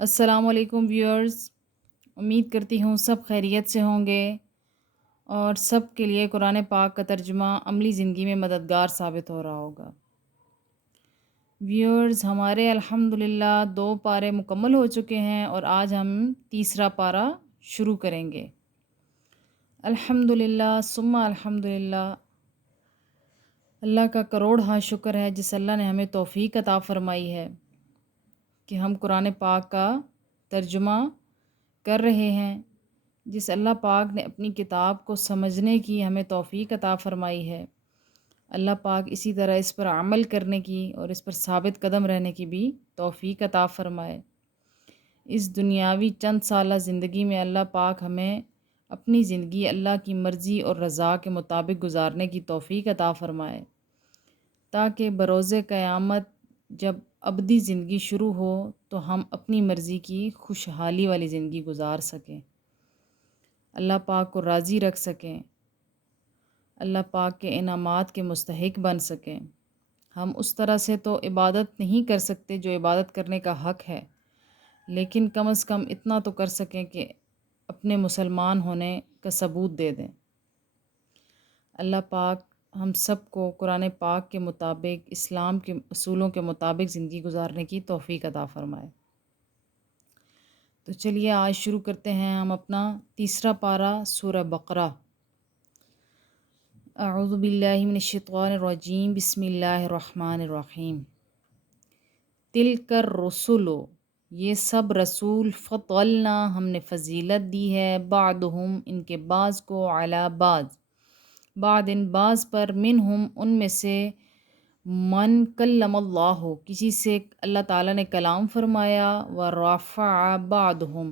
السلام علیکم ویورز، امید کرتی ہوں سب خیریت سے ہوں گے اور سب کے لیے قرآن پاک کا ترجمہ عملی زندگی میں مددگار ثابت ہو رہا ہوگا۔ ویورز، ہمارے الحمدللہ 2 پارے مکمل ہو چکے ہیں اور آج ہم تیسرا پارہ شروع کریں گے۔ الحمدللہ ثم الحمدللہ، اللہ کا کروڑ ہاں شکر ہے جس اللہ نے ہمیں توفیق عطا فرمائی ہے کہ ہم قرآن پاک کا ترجمہ کر رہے ہیں، جس اللہ پاک نے اپنی کتاب کو سمجھنے کی ہمیں توفیق عطا فرمائی ہے۔ اللہ پاک اسی طرح اس پر عمل کرنے کی اور اس پر ثابت قدم رہنے کی بھی توفیق عطا فرمائے۔ اس دنیاوی چند سالہ زندگی میں اللہ پاک ہمیں اپنی زندگی اللہ کی مرضی اور رضا کے مطابق گزارنے کی توفیق عطا فرمائے، تاکہ بروز قیامت جب ابدی زندگی شروع ہو تو ہم اپنی مرضی کی خوشحالی والی زندگی گزار سکیں، اللہ پاک کو راضی رکھ سکیں، اللہ پاک کے انعامات کے مستحق بن سکیں۔ ہم اس طرح سے تو عبادت نہیں کر سکتے جو عبادت کرنے کا حق ہے، لیکن کم از کم اتنا تو کر سکیں کہ اپنے مسلمان ہونے کا ثبوت دے دیں۔ اللہ پاک ہم سب کو قرآن پاک کے مطابق، اسلام کے اصولوں کے مطابق زندگی گزارنے کی توفیق عطا فرمائے۔ تو چلیے آج شروع کرتے ہیں ہم اپنا تیسرا پارہ سورہ بقرہ۔ اعوذ باللہ من الشیطان الرجیم، بسم اللہ الرحمن الرحیم۔ تلک الرسل، یہ سب رسول، فضلنا، ہم نے فضیلت دی ہے، بعضهم، ان کے بعض کو، علی بعض، بعد ان بعض پر، منہم، ان میں سے، من کلم اللہ، کسی سے اللہ تعالیٰ نے کلام فرمایا، ورفع بعضهم،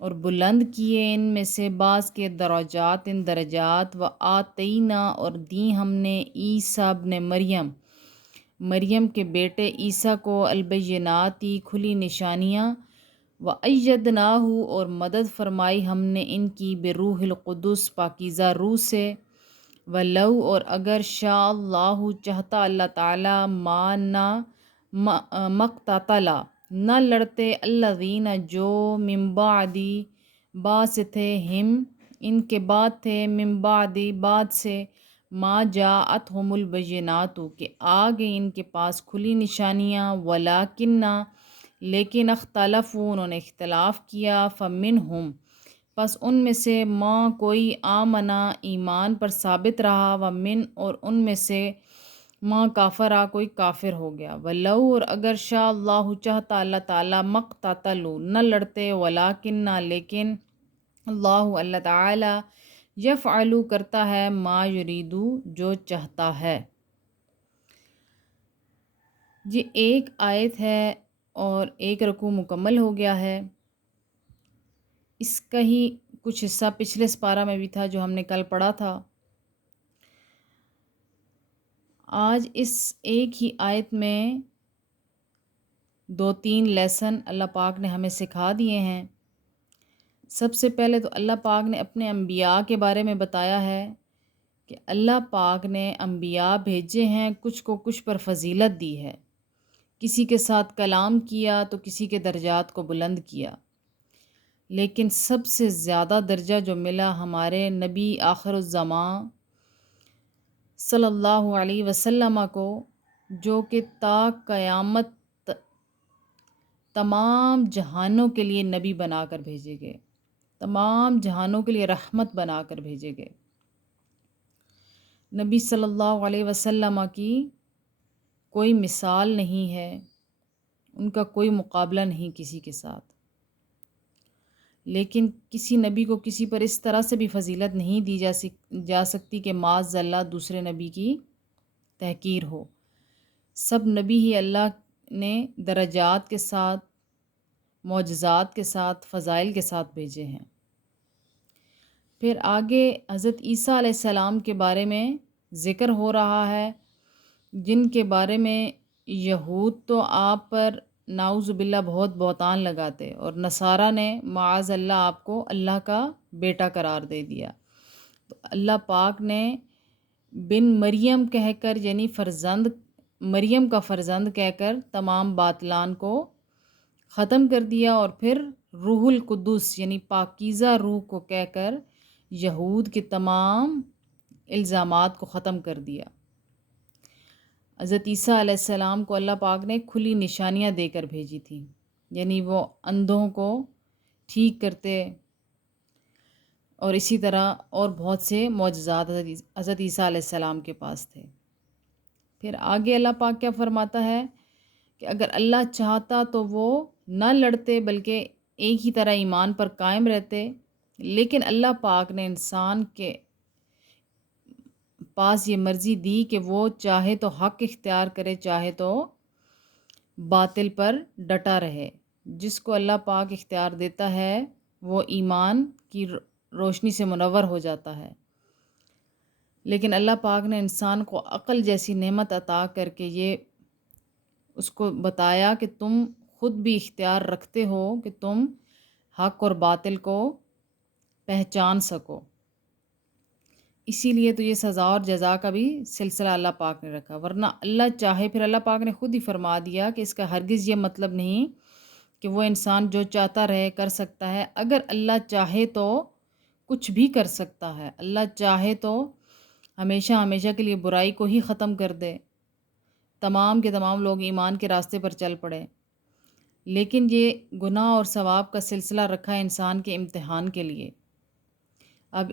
اور بلند کیے ان میں سے بعض کے، درجات، ان درجات، وآتینا، اور دی ہم نے، عیسیٰ ابن مریم، مریم کے بیٹے عیسیٰ کو، البیناتی، کھلی نشانیاں، وَأَيَّدْنَاهُ، اور مدد فرمائی ہم نے ان کی، بروح القدس، پاکیزہ روح سے، وَلَوْ، اور اگر، شاء اللہ، چاہتا اللہ تعالیٰ، ما نہ مقتتلا، نہ لڑتے، الذین، جو، من بعدی، بعد سے تھے، ہم، ان کے بعد تھے، من بعدی، بعد سے، ما جاءتہم البینات، کہ آ گئی ان کے پاس کھلی نشانیاں، ولیکن، لیکن، اختلفوا، انہوں نے اختلاف کیا، فمنہم، پس ان میں سے، ماں کوئی، آمنا، ایمان پر ثابت رہا، ومن، اور ان میں سے، ماں کافرہ، کوئی کافر ہو گیا، ولو، اور اگر، شاء اللہ، چاہتا اللہ تعالیٰ، مقتتلوا، نہ لڑتے، ولیکن، لیکن، اللہ، اللہ تعالیٰ، یفعل، کرتا ہے، ما یریدو، جو چاہتا ہے۔ یہ ایک آیت ہے اور ایک رکوع مکمل ہو گیا ہے۔ اس کا ہی کچھ حصہ پچھلے سپارہ میں بھی تھا جو ہم نے کل پڑھا تھا۔ آج اس ایک ہی آیت میں 2-3 لیسن اللہ پاک نے ہمیں سکھا دیے ہیں۔ سب سے پہلے تو اللہ پاک نے اپنے انبیاء کے بارے میں بتایا ہے کہ اللہ پاک نے انبیاء بھیجے ہیں، کچھ کو کچھ پر فضیلت دی ہے، کسی کے ساتھ کلام کیا تو کسی کے درجات کو بلند کیا، لیکن سب سے زیادہ درجہ جو ملا ہمارے نبی آخر الزمان صلی اللہ علیہ وسلم کو، جو کہ تا قیامت تمام جہانوں کے لیے نبی بنا کر بھیجے گئے، تمام جہانوں کے لیے رحمت بنا کر بھیجے گئے۔ نبی صلی اللہ علیہ وسلم کی کوئی مثال نہیں ہے، ان کا کوئی مقابلہ نہیں کسی کے ساتھ، لیکن کسی نبی کو کسی پر اس طرح سے بھی فضیلت نہیں دی جا سکتی کہ معاذ اللہ دوسرے نبی کی تحقیر ہو۔ سب نبی ہی اللہ نے درجات کے ساتھ، معجزات کے ساتھ، فضائل کے ساتھ بھیجے ہیں۔ پھر آگے حضرت عیسیٰ علیہ السلام کے بارے میں ذکر ہو رہا ہے، جن کے بارے میں یہود تو آپ پر نعوذ باللہ بہت بہتان لگاتے، اور نصارہ نے معاذ اللہ آپ کو اللہ کا بیٹا قرار دے دیا۔ تو اللہ پاک نے بن مریم کہہ کر، یعنی فرزند، مریم کا فرزند کہہ کر تمام باطلان کو ختم کر دیا، اور پھر روح القدس یعنی پاکیزہ روح کو کہہ کر یہود کے تمام الزامات کو ختم کر دیا۔ حضرت عیسیٰ علیہ السلام کو اللہ پاک نے کھلی نشانیاں دے کر بھیجی تھی، یعنی وہ اندھوں کو ٹھیک کرتے، اور اسی طرح اور بہت سے معجزات حضرت عیسیٰ علیہ السلام کے پاس تھے۔ پھر آگے اللہ پاک کیا فرماتا ہے کہ اگر اللہ چاہتا تو وہ نہ لڑتے بلکہ ایک ہی طرح ایمان پر قائم رہتے، لیکن اللہ پاک نے انسان کے پاس یہ مرضی دی کہ وہ چاہے تو حق اختیار کرے، چاہے تو باطل پر ڈٹا رہے۔ جس کو اللہ پاک اختیار دیتا ہے وہ ایمان کی روشنی سے منور ہو جاتا ہے، لیکن اللہ پاک نے انسان کو عقل جیسی نعمت عطا کر کے یہ اس کو بتایا کہ تم خود بھی اختیار رکھتے ہو کہ تم حق اور باطل کو پہچان سکو۔ اسی لیے تو یہ سزا اور جزا کا بھی سلسلہ اللہ پاک نے رکھا، ورنہ اللہ چاہے، پھر اللہ پاک نے خود ہی فرما دیا کہ اس کا ہرگز یہ مطلب نہیں کہ وہ انسان جو چاہتا رہے کر سکتا ہے۔ اگر اللہ چاہے تو کچھ بھی کر سکتا ہے، اللہ چاہے تو ہمیشہ ہمیشہ کے لیے برائی کو ہی ختم کر دے، تمام کے تمام لوگ ایمان کے راستے پر چل پڑے، لیکن یہ گناہ اور ثواب کا سلسلہ رکھا ہے انسان کے امتحان کے لیے۔ اب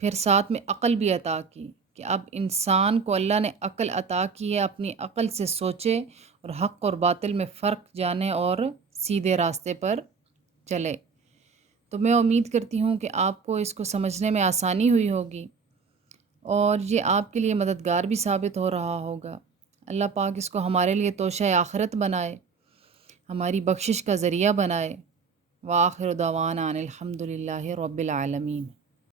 پھر ساتھ میں عقل بھی عطا کی کہ اب انسان کو اللہ نے عقل عطا کی ہے، اپنی عقل سے سوچے اور حق اور باطل میں فرق جانے اور سیدھے راستے پر چلے۔ تو میں امید کرتی ہوں کہ آپ کو اس کو سمجھنے میں آسانی ہوئی ہوگی، اور یہ آپ کے لیے مددگار بھی ثابت ہو رہا ہوگا۔ اللہ پاک اس کو ہمارے لیے توشہ آخرت بنائے، ہماری بخشش کا ذریعہ بنائے۔ وآخر دعوانا ان الحمد للہ رب العالمین۔